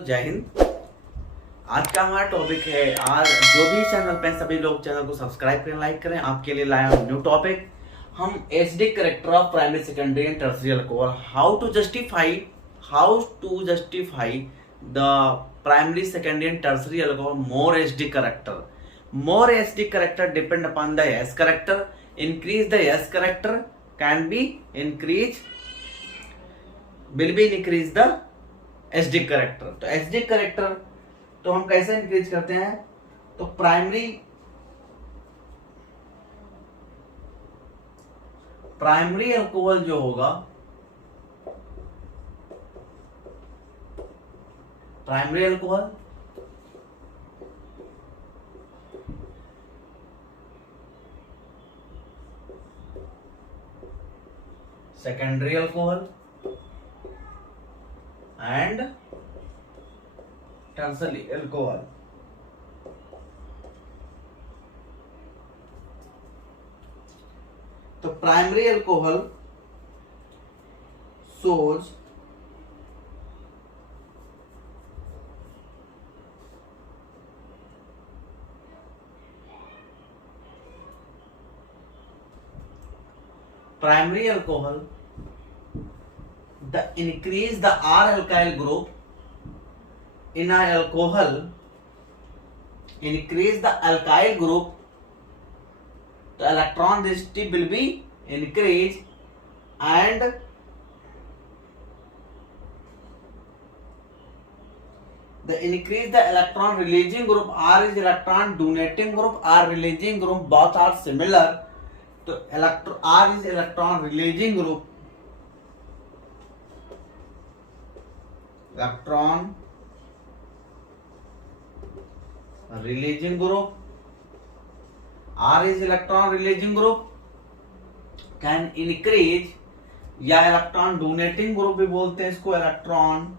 तो जय हिंद। आज का हमारा टॉपिक है, आज जो भी चैनल पे सभी लोग चैनल को सब्सक्राइब करें, लाइक करें। आपके लिए लाया हूं न्यू टॉपिक। हम HD character of primary secondary and tertiary alcohol, how to justify the primary secondary and tertiary alcohol more HD character. More HD character depend upon the S character. Increase the S character can be will be increase the HD character. तो HD character तो हम कैसे increase करते हैं? तो primary alcohol जो होगा, primary alcohol secondary alcohol and tertiary alcohol. तो primary alcohol shows primary alcohol the increase the R alkyl group in an alcohol, increase the alkyl group, the electron density will be increased and the increase the electron releasing group, R is electron donating group, R releasing group, both are similar. तो R is electron releasing group, electron releasing group, R is electron releasing group can increase, या electron donating group भी बोलते हैं इसको, electron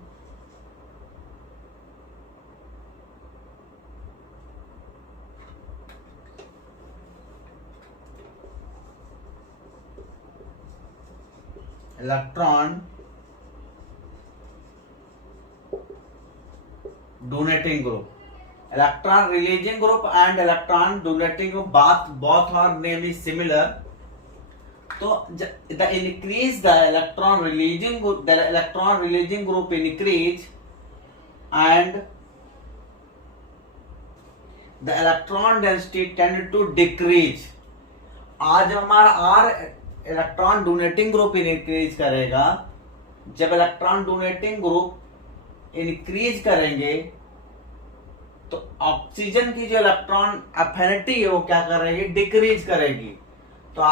donating group, electron releasing group and electron donating group both are name is similar. तो the increase the electron releasing group increase and the electron density tend to decrease. आज हमारा R electron donating group increase करेगा, जब electron donating group increase करेंगे तो oxygen की जो electron affinity है वो क्या करेगी? डिक्रीज करेगी। तो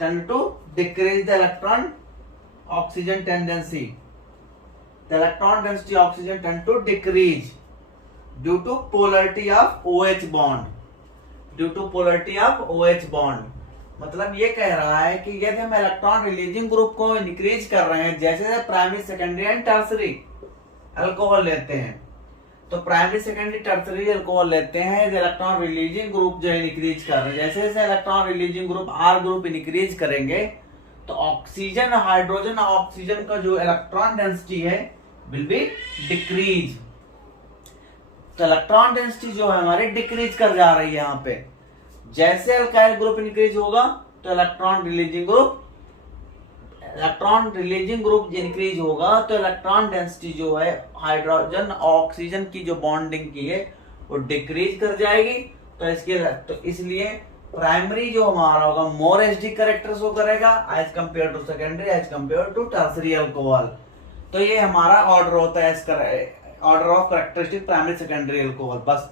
tend to decrease the electron oxygen tendency, the electron density oxygen tend to decrease due to polarity of OH bond, due to polarity of OH bond. मतलब ये कह रहा है कि यदि हम इलेक्ट्रॉन रिलीजिंग ग्रुप को इंक्रीज कर रहे हैं, जैसे primary secondary and tertiary alcohol लेते हैं, तो प्राइमरी सेकेंडरी टर्शियरी अल्कोहल लेते हैं, इलेक्ट्रॉन रिलीजिंग ग्रुप जो इंक्रीज कर रहे हैं, जैसे जैसे electron releasing group R group increase करेंगे तो ऑक्सीजन, हाइड्रोजन ऑक्सीजन का जो इलेक्ट्रॉन डेंसिटी है विल बी डिक्रीज। तो इलेक्ट्रॉन डेंसिटी जो है हमारी डिक्रीज कर जा रही है यहाँ पे। जैसे अल्काइल ग्रुप इंक्रीज होगा तो इलेक्ट्रॉन रिलीजिंग ग्रुप इंक्रीज होगा, तो इलेक्ट्रॉन डेंसिटी जो है हाइड्रोजन ऑक्सीजन की जो बॉन्डिंग की है वो डिक्रीज कर जाएगी। तो इसलिए प्राइमरी जो हमारा होगा मोर एचडी करेक्टर शो करेगा as compared to secondary, as compared to tertiary alcohol. तो ये हमारा ऑर्डर होता है, order of characteristic primary secondary alcohol. बस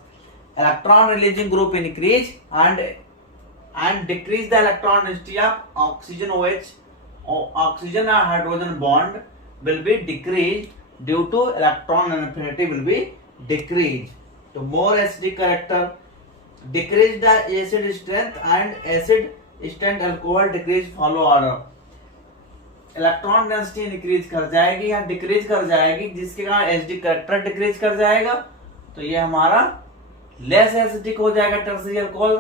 electron releasing group increase and decrease the electron density of oxygen oxygen and hydrogen bond will be decreased due to electron affinity will be decreased. So more acidic character decrease the acid strength and acid strength alcohol decrease follow order. Electron density increase कर जाएगी या decrease कर जाएगी, जिसके कारण HD character decrease कर जाएगा। तो ये हमारा लेस एसिडिक हो जाएगा tertiary alcohol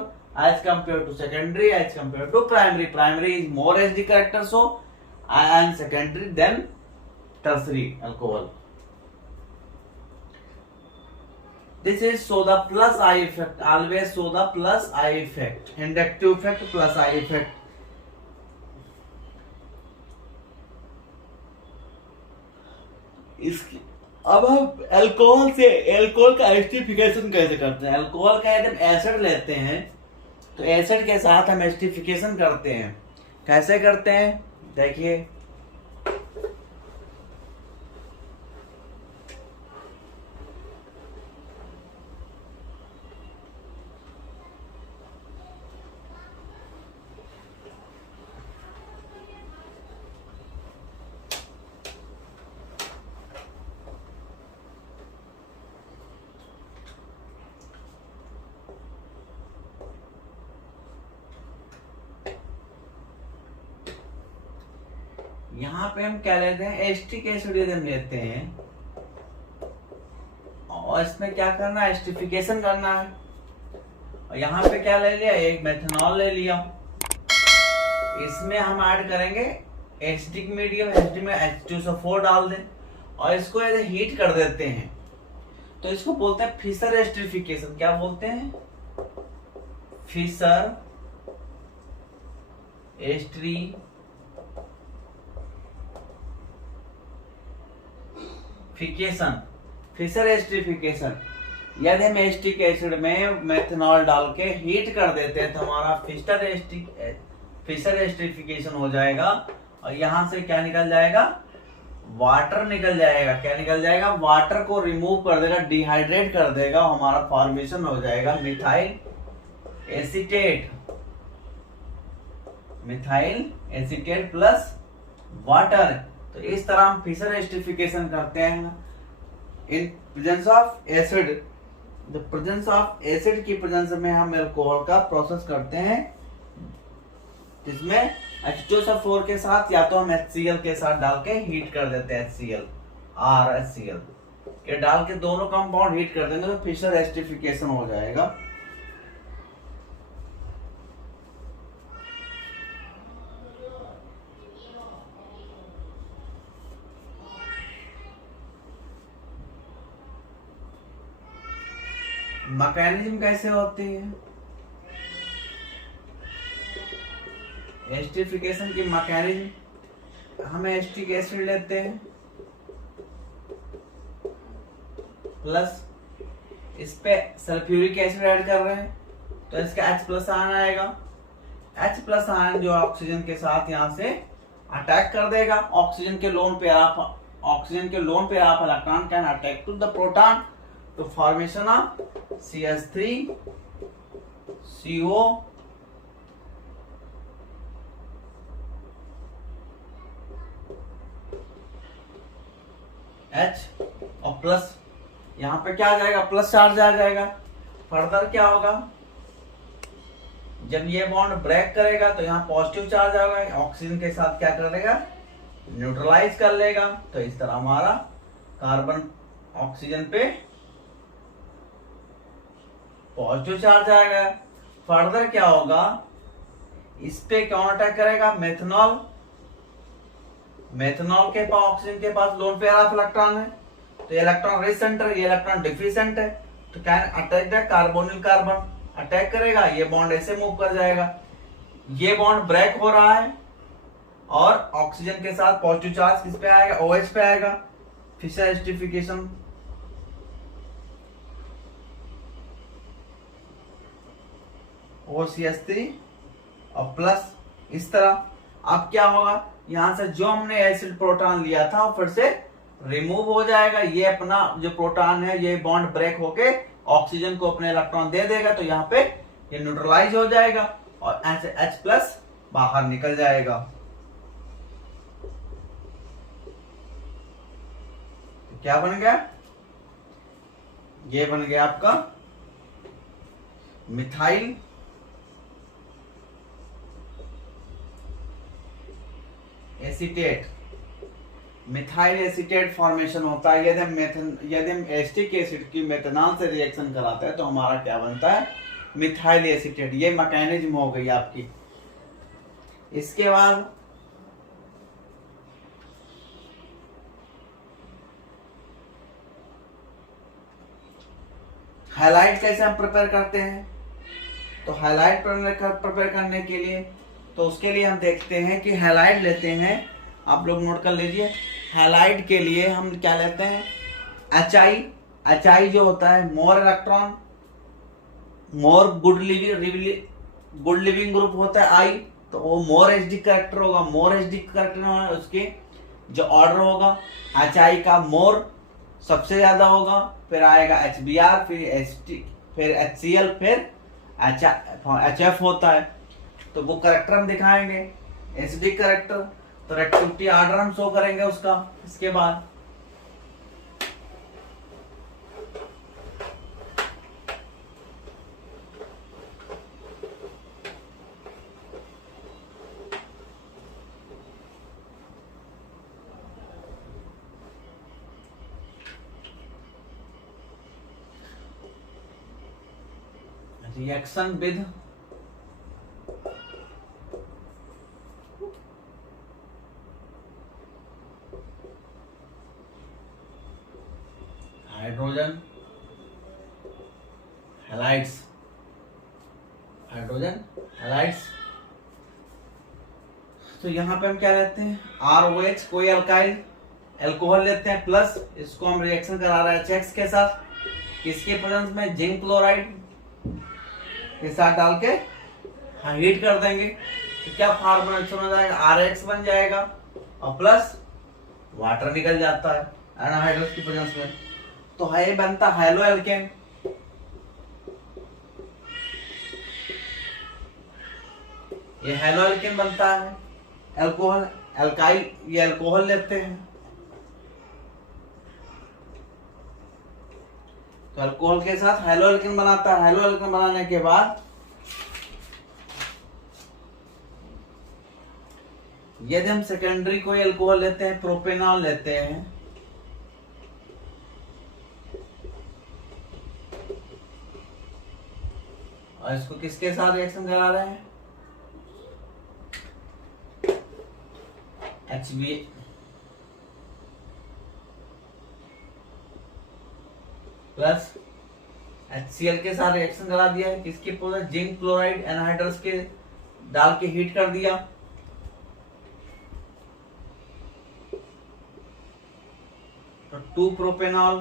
as compared to secondary, as compared to primary. Primary is more acidic character so and secondary then tertiary alcohol. This is show the plus I effect. Always show the plus I effect. Inductive effect plus I effect. इसकी अब हम alcohol से alcohol का esterification कैसे करते हैं? Alcohol का यदि हम एसिड लेते हैं तो एसिड के साथ हम एस्टिफिकेशन करते हैं। कैसे करते हैं देखिए, यहाँ पे हम क्या लेते हैं, एस्टिक एसिड यदि हम लेते हैं और इसमें क्या करना है, एस्टिफिकेशन करना है। और यहाँ पे क्या ले लिया, एक मेथनॉल ले लिया, इसमें हम ऐड करेंगे एसिडिक मीडियम, एसिडिक में H2SO4 डाल दें और इसको यदि हीट कर देते हैं तो इसको बोलते हैं फिशर एस्टिफिकेशन। क्या बोलते हैं, फिशर एस्टिफिकेशन। फिशर एस्टिफिकेशन यदि हम एस्टिक एसिड में मेथनॉल डाल के हीट कर देते हैं तो हमारा फिशर एस्टिफिकेशन हो जाएगा और यहां से क्या निकल जाएगा, वाटर निकल जाएगा। क्या निकल जाएगा, वाटर को रिमूव कर देगा, डिहाइड्रेट कर देगा, हमारा फॉर्मेशन हो जाएगा methyl acetate. Methyl acetate plus water. तो इस तरह हम फिशर एस्टिफिकेशन करते हैं in presence of acid. The presence of acid की प्रेजेंस में हम अल्कोहल का प्रोसेस करते हैं, जिसमें H2SO4 के साथ या तो हम HCl के साथ डाल के हीट कर देते हैं, HCl के डाल के दोनों कंपाउंड हीट कर देंगे तो फिशर एस्टिफिकेशन हो जाएगा। मैकेनिज्म कैसे होती है, एस्टिफिकेशन की मैकेनिज्म, हम एस्टिक एसिड लेते हैं प्लस इस पे सल्फ्यूरिक एसिड ऐड कर रहे हैं तो इसका H+ आयन आएगा। H+ आयन जो ऑक्सीजन के साथ यहां से अटैक कर देगा, ऑक्सीजन के लोन पे आप electron can attack to the proton to formation of CH3 CO H और प्लस, यहाँ पे क्या आ जाएगा, प्लस चार्ज आ जाएगा। फर्दर क्या होगा, जब ये बॉन्ड ब्रेक करेगा तो यहाँ पॉजिटिव चार्ज आएगा, ऑक्सीजन के साथ क्या कर लेगा, न्यूट्रलाइज कर लेगा। तो इस तरह हमारा कार्बन ऑक्सीजन पे पॉजिटिव चार्ज आएगा। फर्दर क्या होगा, इस पे कौन अटैक करेगा, मेथनॉल के पास ऑक्सीजन के पास लोन पेयर ऑफ इलेक्ट्रॉन है तो ये इलेक्ट्रॉन रिच सेंटर, ये इलेक्ट्रॉन डिफिशिएंट है तो can attack the carbonyl carbon, attack करेगा, ये बॉन्ड ऐसे मूव कर जाएगा। ये बॉन्ड ब्रेक हो रहा है और ऑक्सीजन के साथ पॉजिटिव चार्ज किस पे आएगा, OH पे आएगा। फिशर एस्टिफिकेशन OCH3 और प्लस इस तरह। अब क्या होगा, यहां से जो हमने एसिड प्रोटॉन लिया था वो फिर से रिमूव हो जाएगा। ये अपना जो प्रोटॉन है ये बॉन्ड ब्रेक होके ऑक्सीजन को अपने इलेक्ट्रॉन दे देगा तो यहाँ पे ये न्यूट्रलाइज हो जाएगा और H+ बाहर निकल जाएगा। तो क्या बन गया, ये बन गया आपका methyl acetate. Methyl acetate formation होता है यदि हम एस्टिक एसिड की मेथनॉल से रिएक्शन कराते हैं तो हमारा क्या बनता है, मिथाइल एसीटेट। ये मैकेनिज्म हो गई आपकी। इसके बाद हैलाइड कैसे हम प्रिपेयर करते हैं? तो हैलाइड प्रिपेयर करने के लिए, तो उसके लिए हम देखते हैं कि हैलाइड लेते हैं, आप लोग नोट कर लीजिए। हैलाइड के लिए हम क्या लेते हैं? एच आई जो होता है more electron, more good leaving group होता है आई, तो वो मोर एच डी करेक्टर होगा। मोर एच डी करेक्टर उसके जो ऑर्डर होगा एच आई का मोर सबसे ज्यादा होगा, फिर आएगा एच बी आर, फिर एच टी, फिर एच सी एल, फिर एच एफ होता है। तो वो करेक्टर हम दिखाएंगे एच डी करेक्टर, तो रिएक्टिविटी ऑर्डर हम शो करेंगे उसका। इसके बाद reaction with hydrogen halides, hydrogen halides. तो यहाँ पे हम क्या लेते हैं? ROH, कोई अल्काइल एल्कोहल लेते हैं, प्लस इसको हम रिएक्शन करा रहे हैं HX के साथ, किसके प्रेजेंस में? जिंक क्लोराइड के साथ डाल के हीट कर देंगे। तो क्या फॉर्मेशन हो जाएगा? RH बन जाएगा और प्लस वाटर निकल जाता है एनाहाइड्रस की प्रेजेंस में, तो है बनता हैलो एल्केन। ये हैलो एल्केन बनता है। एल्कोहल एल्काइल, ये एल्कोहल लेते हैं, तो अल्कोहल के साथ हैलो एल्केन बनाता है। हैलो एल्केन बनाने के बाद यदि हम सेकेंडरी कोई अल्कोहल लेते हैं, प्रोपेनॉल लेते हैं, और इसको किसके साथ रिएक्शन करा रहे हैं? HB प्लस HCl के साथ रिएक्शन करा दिया है। किसके पूरा? जिंक क्लोराइड एनहाइड्रस के डाल के हीट कर दिया, तो 2 प्रोपेनॉल,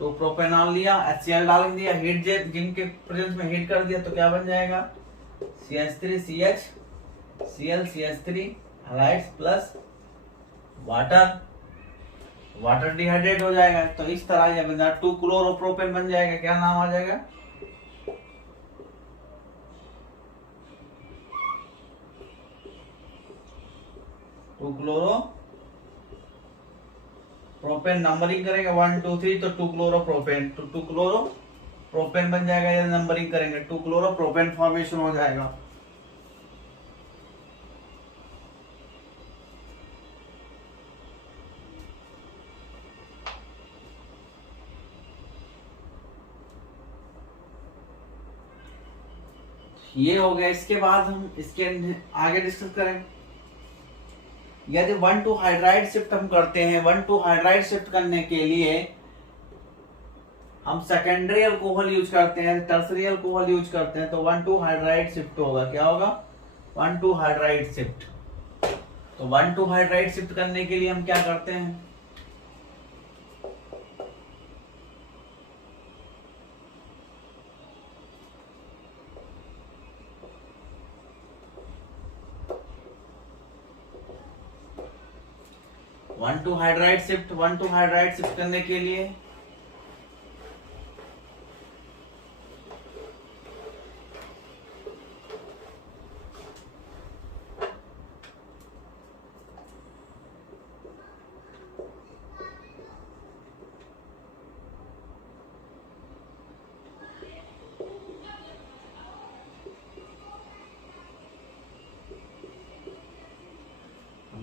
2 प्रोपेनॉल लिया, HCl डाल दिया, हीट जिंक के प्रेजेंस में हीट कर दिया, तो क्या बन जाएगा? CH3CH Cl CH3 halides plus water, water dehydrate हो जाएगा। तो इस तरह ये बन जाएगा 2 क्लोरोप्रोपेन बन जाएगा। क्या नाम आ जाएगा? 2 क्लोरोप्रोपेन। नंबरिंग करेंगे 1 2 3, तो 2 क्लोरोप्रोपेन, तो 2 क्लोरोप्रोपेन बन जाएगा। ये नंबरिंग करेंगे 2 क्लोरोप्रोपेन फॉर्मेशन हो जाएगा। ये हो गया। इसके बाद हम इसके आगे डिस्कस करें। यदि 1,2 हाइड्राइड शिफ्ट हम करते हैं, 1,2 हाइड्राइड शिफ्ट करने के लिए हम सेकेंडरी अल्कोहल यूज करते हैं, टर्सरी अल्कोहल यूज करते हैं, तो 1,2 हाइड्राइड शिफ्ट होगा। क्या होगा? 1,2 हाइड्राइड शिफ्ट। तो 1,2 हाइड्राइड शिफ्ट करने के लिए हम क्या करते हैं? वन टू हाइड्राइड शिफ्ट करने के लिए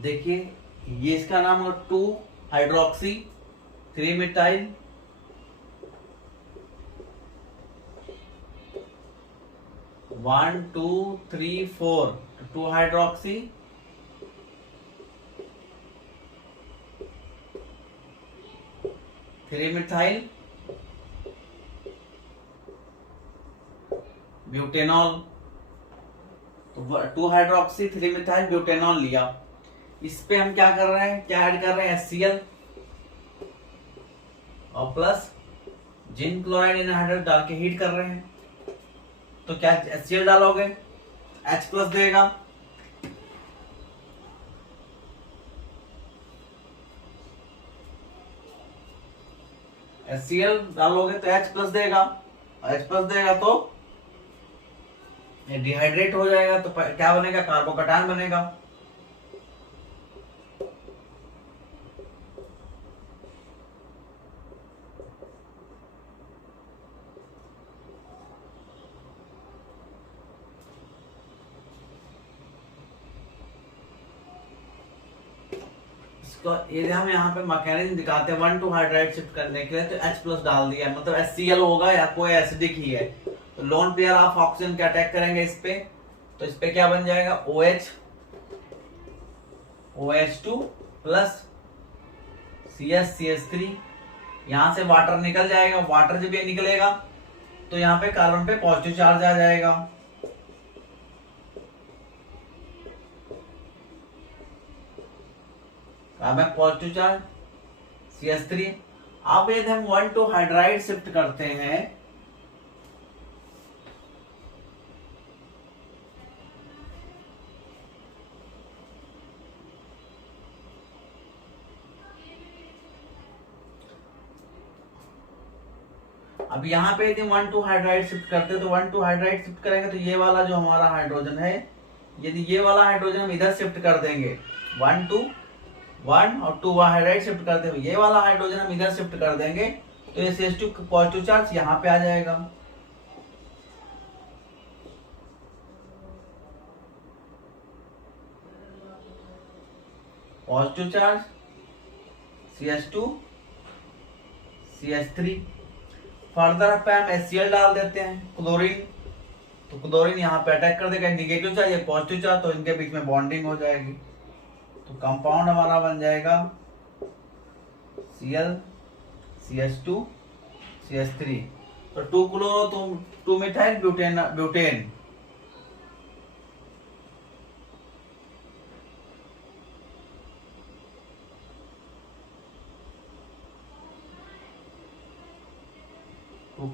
देखिए, ये इसका नाम है 2 hydroxy 3 methyl 1 2 3 4 2 hydroxy 3 methyl butanol, तो 2 हाइड्रोक्सी 3 मिथाइल ब्यूटेनॉल लिया। इस पे हम क्या कर रहे हैं, क्या ऐड कर रहे हैं, HCl और प्लस जिंक क्लोराइड एनहाइड्रेट डाल के हीट कर रहे हैं। तो क्या HCl डालोगे, H प्लस देगा, HCl डालोगे तो H प्लस देगा, H प्लस देगा तो ये डिहाइड्रेट हो जाएगा, तो क्या बनेगा, कार्बोकैटायन बनेगा। इसको ये हम यहाँ पे मैकेनिज्म दिखाते हैं 1,2 हाइड्राइड शिफ्ट करने के लिए, तो H प्लस डाल दिया, मतलब HCl होगा या कोई एसिडिक ही है। तो लोन पेयर ऑफ ऑक्सीजन के अटैक करेंगे इस पे, तो इस पे क्या बन जाएगा, OH OH2 प्लस CH3। यहां से वाटर निकल जाएगा, वाटर जब ये निकलेगा तो यहाँ पे कार्बन पे पॉजिटिव चार्ज आ जाएगा। Carbon positive charge CH3। अब यदि हम 1,2 हाइड्राइड शिफ्ट करते हैं, अब यहाँ पे यदि 1,2 हाइड्राइड शिफ्ट करते हैं, तो 1,2 हाइड्राइड शिफ्ट करेंगे तो ये वाला जो हमारा हाइड्रोजन है, यदि ये वाला हाइड्रोजन हम इधर शिफ्ट कर देंगे, 1 2 1 और 2 हाइड्राइड शिफ्ट करते हुए ये वाला हाइड्रोजन हम इधर शिफ्ट कर देंगे, तो ये CH2 पॉजिटिव चार्ज यहाँ पे आ जाएगा। Positive charge CH2 CH3। Further पे हम HCl डाल देते हैं, क्लोरीन, तो क्लोरीन यहाँ पे अटैक कर देगा, निगेटिव चार्ज, ये पॉजिटिव चार्ज, तो इनके बीच में बॉन्डिंग हो जाएगी, तो कंपाउंड हमारा बन जाएगा Cl CH2 CH3। तो 2 chloro 2 methyl butane butane,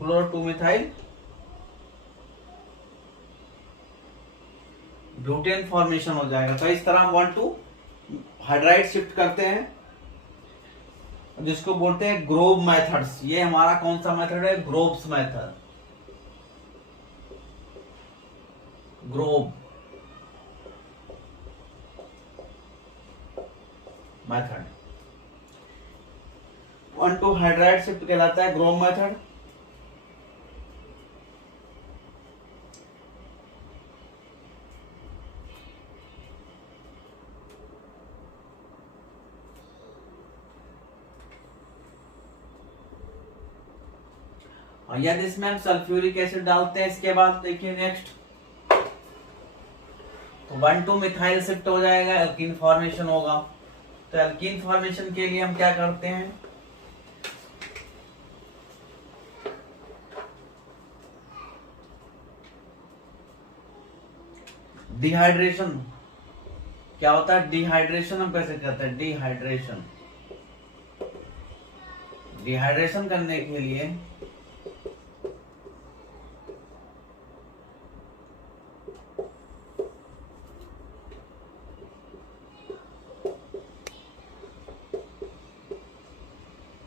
chloro 2 methyl butane formation हो जाएगा। तो इस तरह हम 1,2 हाइड्राइड शिफ्ट करते हैं, जिसको बोलते हैं ग्रोव मेथड्स। ये हमारा कौन सा मेथड है, groves method, Grove method. 1,2 hydride shift कहलाता है ग्रोव मेथड। यदि इसमें हम सल्फ्यूरिक एसिड डालते हैं, इसके बाद देखिए नेक्स्ट, तो 1,2 मिथाइल शिफ्ट हो जाएगा, एल्कीन फॉर्मेशन होगा। तो एल्कीन फॉर्मेशन के लिए हम क्या करते हैं, डिहाइड्रेशन। क्या होता है डिहाइड्रेशन, हम कैसे करते हैं, डिहाइड्रेशन। डिहाइड्रेशन करने के लिए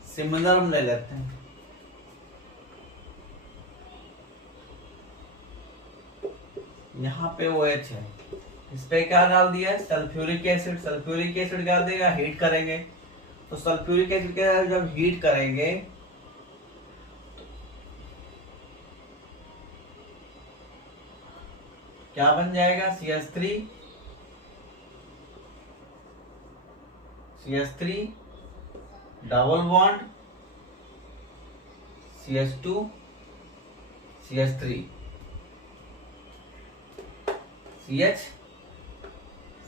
सिमिलर हम ले लेते हैं, यहाँ पे OH है, इस पे क्या डाल दिया है, सल्फ्यूरिक एसिड। सल्फ्यूरिक एसिड क्या देगा, हीट करेंगे, तो सल्फ्यूरिक एसिड के जब हीट करेंगे तो क्या बन जाएगा, CH3 double bond CH2 CH3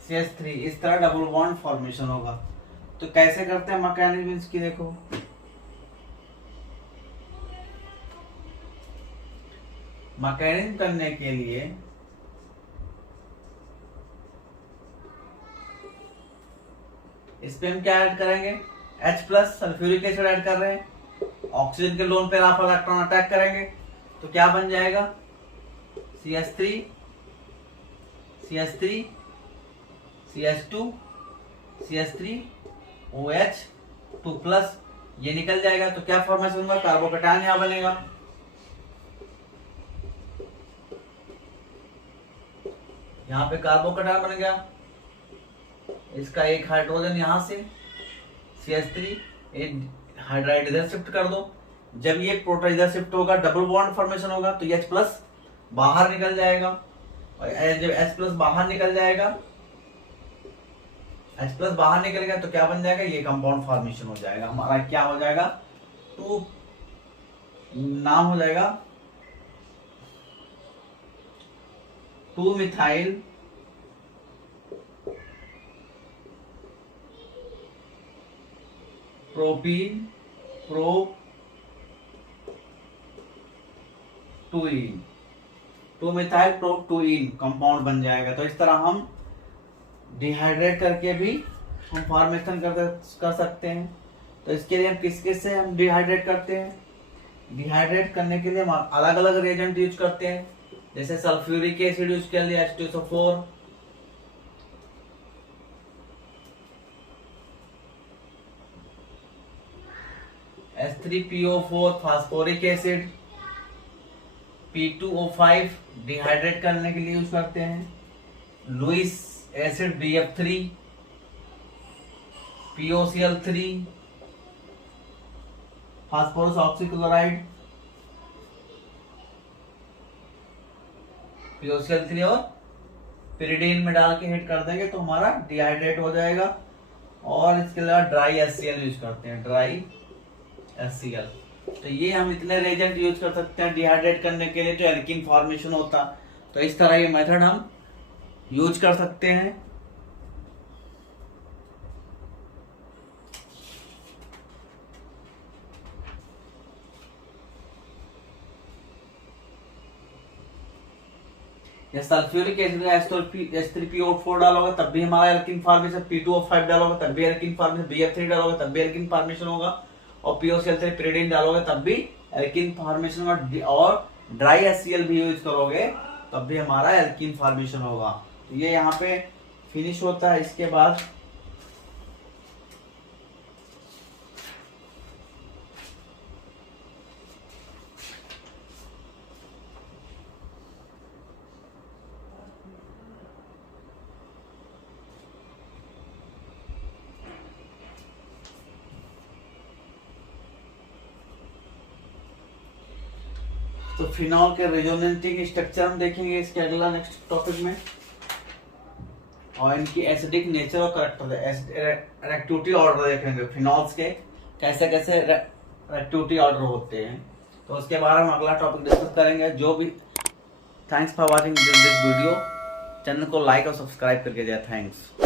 CH3, इस तरह डबल बॉन्ड फॉर्मेशन होगा। तो कैसे करते हैं मैकेनिज्म इसकी, देखो मैकेनिज्म करने के लिए इस पे हम क्या ऐड करेंगे, H plus sulphuric acid add कर रहे हैं, ऑक्सीजन के लोन पे आप इलेक्ट्रॉन अटैक करेंगे तो क्या बन जाएगा, CH3 CH3 CH2 CH3 OH2 plus, ये निकल जाएगा तो क्या फॉर्मेशन होगा, कार्बोकैटायन यहां बनेगा। यहां पे कार्बोकैटायन बन गया, इसका एक हाइड्रोजन यहां से CH3, एक हाइड्राइड इधर शिफ्ट कर दो। जब ये प्रोटॉन इधर शिफ्ट होगा डबल बॉन्ड फॉर्मेशन होगा तो H प्लस बाहर निकल जाएगा, और जब H प्लस बाहर निकल जाएगा, H प्लस बाहर निकल गया तो क्या बन जाएगा, ये कंपाउंड फॉर्मेशन हो जाएगा हमारा। क्या हो जाएगा, तो नाम हो जाएगा 2-मिथाइल प्रोपीन प्रोटुइन, 2-मिथाइल प्रोटुइन कंपाउंड बन जाएगा। तो इस तरह हम डिहाइड्रेट करके भी हम फॉर्मेशन कर सकते हैं। तो इसके लिए हम किस से हम डिहाइड्रेट करते हैं, डिहाइड्रेट करने के लिए हम अलग अलग रिएजेंट यूज करते हैं, जैसे सल्फ्यूरिक एसिड यूज कर लिया H2SO4, H3PO4 phosphoric acid, P2O5 dehydrate करने के लिए यूज करते हैं, Lewis acid BF3, POCl3 phosphorus oxychloride, POCl3 और पिरिडीन में डाल के हिट कर देंगे तो हमारा डिहाइड्रेट हो जाएगा। और इसके अलावा ड्राई HCl यूज करते हैं, ड्राई HCl। तो ये हम इतने रिएजेंट यूज कर सकते हैं डिहाइड्रेट करने के लिए, तो एल्कीन फॉर्मेशन होता। तो इस तरह ये मेथड हम यूज कर सकते हैं। सल्फ्यूरिक एसिड H3PO4 डालोगे तब भी हमारा एल्कीन फॉर्मेशन, P2O5 डालोगे तब भी एल्कीन फॉर्मेशन, BF3 डालोगे तब भी एल्कीन फॉर्मेशन होगा, और POCl3 पिरिडीन डालोगे तब भी एल्कीन फॉर्मेशन होगा, और ड्राई HCl भी यूज करोगे तब भी हमारा एल्कीन फॉर्मेशन होगा। तो ये यहाँ पे फिनिश होता है। इसके बाद तो फिनॉल के रेजोनेटिंग स्ट्रक्चर हम देखेंगे इसके अगला नेक्स्ट टॉपिक में, और इनकी एसिडिक नेचर और करेक्टर रेक्टिविटी ऑर्डर देखेंगे, फिनॉल्स के कैसे कैसे रेक्टिविटी ऑर्डर होते हैं। तो उसके बारे में अगला टॉपिक डिस्कस करेंगे। जो भी thanks for watching this video, channel को लाइक और सब्सक्राइब करके जाए। थैंक्स।